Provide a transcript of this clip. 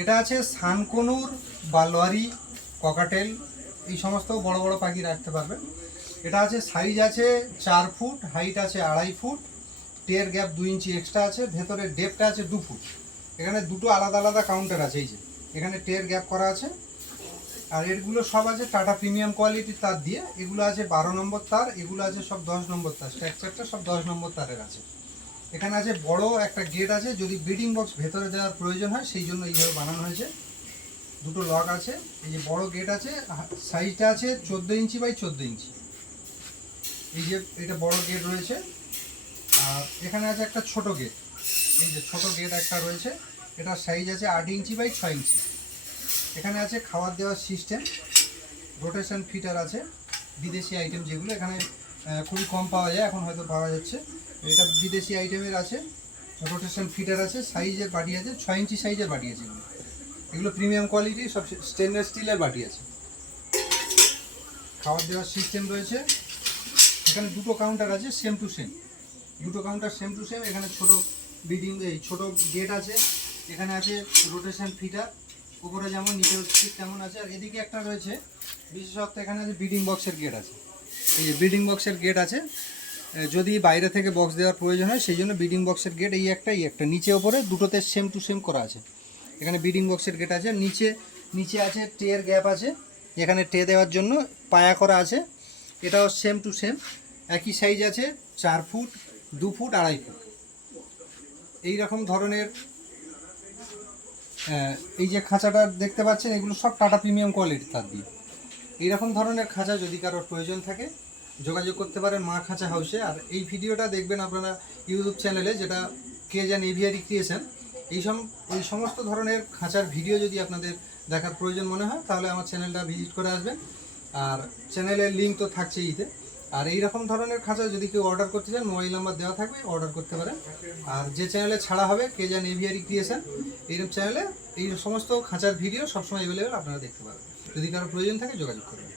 এটা আছে সানকনুর, বালোয়ারি, ককাটেল, এই সমস্ত বড় বড় পাখি রাখতে পারবে। এটা আছে সাইজ আছে 4 ফুট, হাইট আছে 2.5 ফুট, টের গ্যাপ 2 ইঞ্চি এক্সট্রা আছে, ভেতরে ডেপটা আছে 2 ফুট। এখানে দুটো আলাদা আলাদা কাউন্টার আছে, এই যে এখানে টের গ্যাপ করা আছে। আর এগুলো সব আছে টাটা প্রিমিয়াম কোয়ালিটির তার দিয়ে। এগুলো আছে 12 নম্বর তার, এগুলো আছে সব 10 নম্বর তার, স্ট্রাকচারটা সব 10 নম্বর তারের আছে। এখানে আছে বড় একটা গেট আছে, যদি ব্রিডিং বক্স ভেতরে দেওয়ার প্রয়োজন হয় সেই জন্য এইভাবে বানানো হয়েছে। দুটো লক আছে, এই যে বড় গেট আছে, সাইজটা আছে 14 ইঞ্চি বাই 14 ইঞ্চি। এই যে এটা বড় গেট রয়েছে। আর এখানে আছে একটা ছোট গেট, এই যে ছোট গেট একটা রয়েছে, এটার সাইজ আছে 8 ইঞ্চি বাই 6 ইঞ্চি। এখানে আছে খাবার দেওয়ার সিস্টেম, রোটেশন ফিটার আছে, বিদেশি আইটেম যেগুলো এখানে খুবই কম পাওয়া যায়, এখন হয়তো পাওয়া যাচ্ছে। এটা বিদেশি আইটেমের আছে, রোটেশন ফিটার আছে, সাইজের বাটি আছে 6 ইঞ্চি সাইজের বাটি আছে। এগুলো এগুলো প্রিমিয়াম কোয়ালিটি, সব স্টেনলেস স্টিলের বাটি আছে। খাবার দেওয়ার সিস্টেম রয়েছে। এখানে দুটো কাউন্টার আছে সেম টু সেম, দুটো কাউন্টার সেম টু সেম। এখানে ছোটো ব্রিডিং, এই ছোটো গেট আছে, এখানে আছে রোটেশন ফিটার, উপরে যেমন নিচে ঠিক তেমন আছে। আর এদিকে একটা রয়েছে বিশেষত্ব, এখানে আছে ব্রিডিং বক্সের গেট আছে। এই যে ব্রিডিং বক্সের গেট আছে, যদি বাইরে থেকে বক্স দেওয়ার প্রয়োজন হয় সেই জন্য ব্রিডিং বক্সের গেট এই একটা নিচে ওপরে দুটোতে সেম টু সেম করা আছে। এখানে ব্রিডিং বক্সের গেট আছে, নিচে আছে টের গ্যাপ আছে, এখানে টে দেওয়ার জন্য পায়া করা আছে। এটাও সেম টু সেম, একই সাইজ আছে 4 ফুট, 2 ফুট, 2.5 ফুট। এই রকম ধরনের এই যে খাঁচাটা দেখতে পাচ্ছেন, এগুলো সব টাটা প্রিমিয়াম কোয়ালিটি তার দিয়ে। এইরকম ধরনের খাঁচা যদি কারোর প্রয়োজন থাকে যোগাযোগ করতে পারেন মা খাঁচা হাউসে। আর এই ভিডিওটা দেখবেন আপনারা ইউটিউব চ্যানেলে, যেটা কেজান এভিয়ারি ক্রিয়েশন। এই সমস্ত ধরনের খাঁচার ভিডিও যদি আপনাদের দেখার প্রয়োজন মনে হয় তাহলে আমার চ্যানেলটা ভিজিট করে আসবেন। আর চ্যানেলের লিঙ্ক তো থাকছেই ইতে। আর এই রকম ধরনের খাঁচা যদি কেউ অর্ডার করতে চান, মোবাইল নাম্বার দেওয়া থাকবে, অর্ডার করতে পারেন। আর যে চ্যানেলে ছাড়া হবে কেজান এভিয়ারি ক্রিয়েশন, এইরকম চ্যানেলে এই সমস্ত খাঁচার ভিডিও সবসময় অ্যাভেলেবেল, আপনারা দেখতে পাবেন। যদি কারো প্রয়োজন থাকে যোগাযোগ করবেন।